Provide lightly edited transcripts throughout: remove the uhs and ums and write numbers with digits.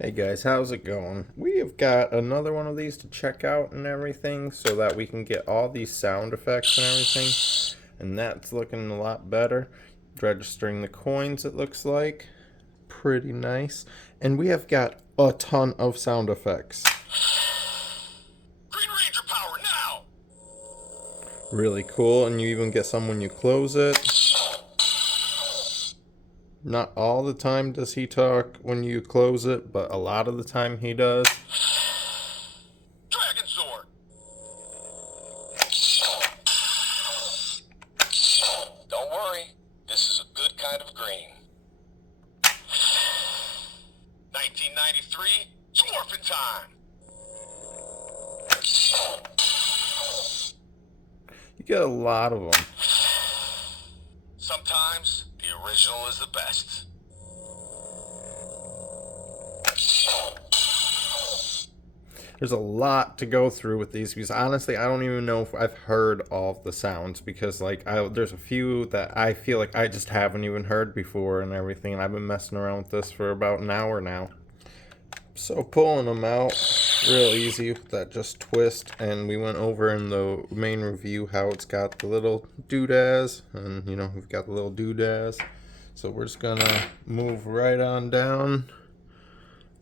Hey guys, how's it going? We have got another one of these to check out and everything so that we can get all these sound effects and everything. And that's looking a lot better. Registering the coins, it looks like. Pretty nice. And we have got a ton of sound effects. Green Ranger power now! Really cool, and you even get some when you close it. Not all the time does he talk when you close it, but a lot of the time he does. Dragon Sword! Don't worry, this is a good kind of green. 1993, it's morphin' time! You get a lot of them. Sometimes the original is the best. There's a lot to go through with these because honestly, I don't even know if I've heard all of the sounds because there's a few that I feel like I just haven't even heard before and everything, and I've been messing around with this for about an hour now. So pulling them out real easy with that just twist, and we went over in the main review how it's got the little doodads, and we've got the little doodads. So we're just gonna move right on down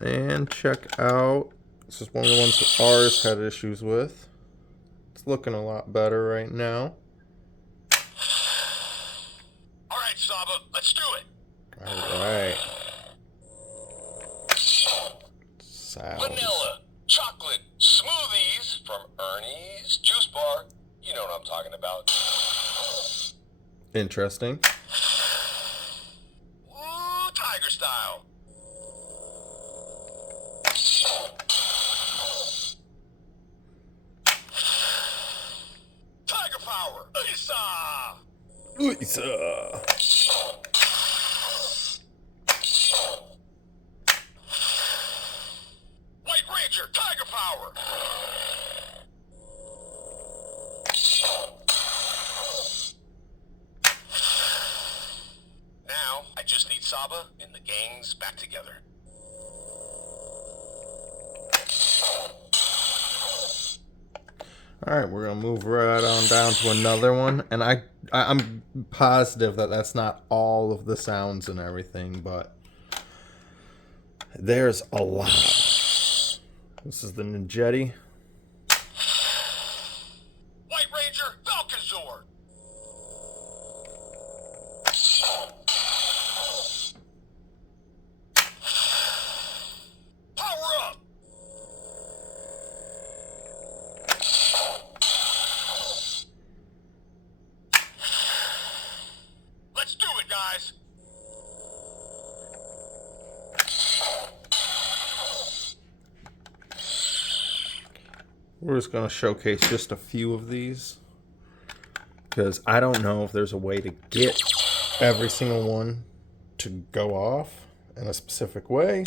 and check out. This is one of the ones that ours had issues with. It's looking a lot better right now. Alright, Saba, let's do it! Alright. Sounds. Vanilla, chocolate, smoothies from Ernie's Juice Bar. You know what I'm talking about. Interesting. Ooh, tiger style. Tiger power. Lisa. Lisa. White Ranger, tiger power. Now, I just need Saba and the gangs back together. Alright, we're gonna move right on down to another one, and I'm positive that that's not all of the sounds and everything, but there's a lot. This is the Ninjetti. White Ranger, Falcon Sword. Power up. Let's do it, guys. We're just gonna showcase just a few of these because I don't know if there's a way to get every single one to go off in a specific way,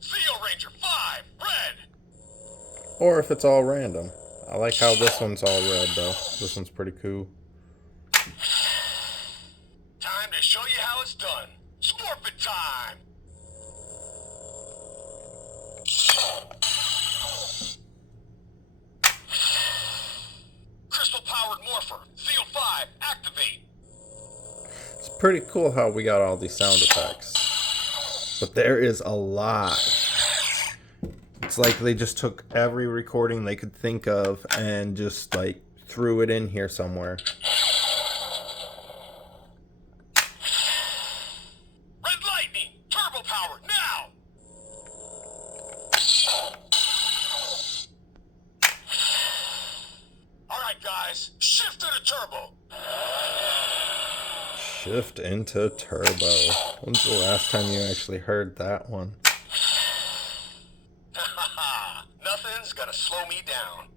Theo Ranger 5, red. or if it's all random. I like how this one's all red though. This one's pretty cool. Time to show you how it's done. Smorphin' time. Crystal-powered Morpher, Theo 5, activate. It's pretty cool how we got all these sound effects. But there is a lot. It's like they just took every recording they could think of and just like threw it in here somewhere. Red lightning, turbo powered now. All right, guys, shift to the turbo. Shift into turbo. When's the last time you actually heard that one? Nothing's gonna slow me down.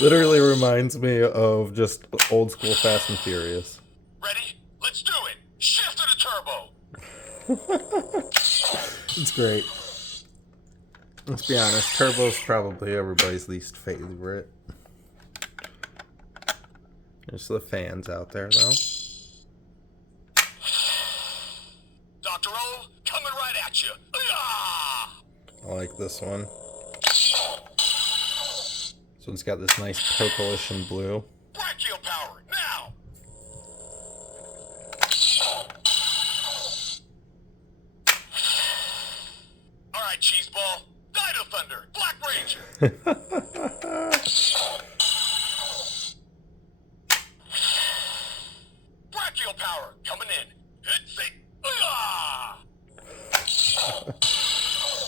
Literally reminds me of just old school Fast and Furious. Ready? Let's do it. Shift to the turbo. It's great. Let's be honest, turbo's probably everybody's least favorite. There's the fans out there, though. helicopter roll coming right at you. Ah! I like this one. This one's got this nice purplish and blue. Brachial power, now! Alright, Cheeseball. Dino Thunder, Black Ranger. Brachial power, coming in. Hit it. Ah!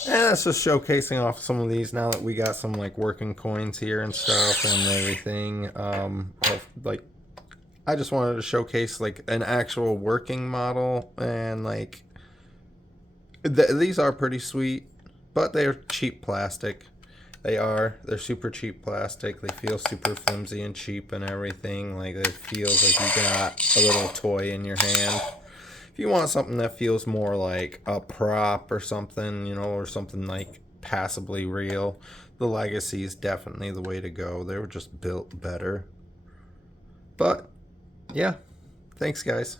And that's just showcasing off some of these now that we got some like working coins here and stuff and everything. Like I just wanted to showcase like an actual working model, and like these are pretty sweet, but they're cheap plastic. They're super cheap plastic. They feel super flimsy and cheap and everything. Like it feels like you got a little toy in your hand. If you want something that feels more like a prop or something, you know, or something like passably real, the Legacy is definitely the way to go. They were just built better. But yeah, thanks guys.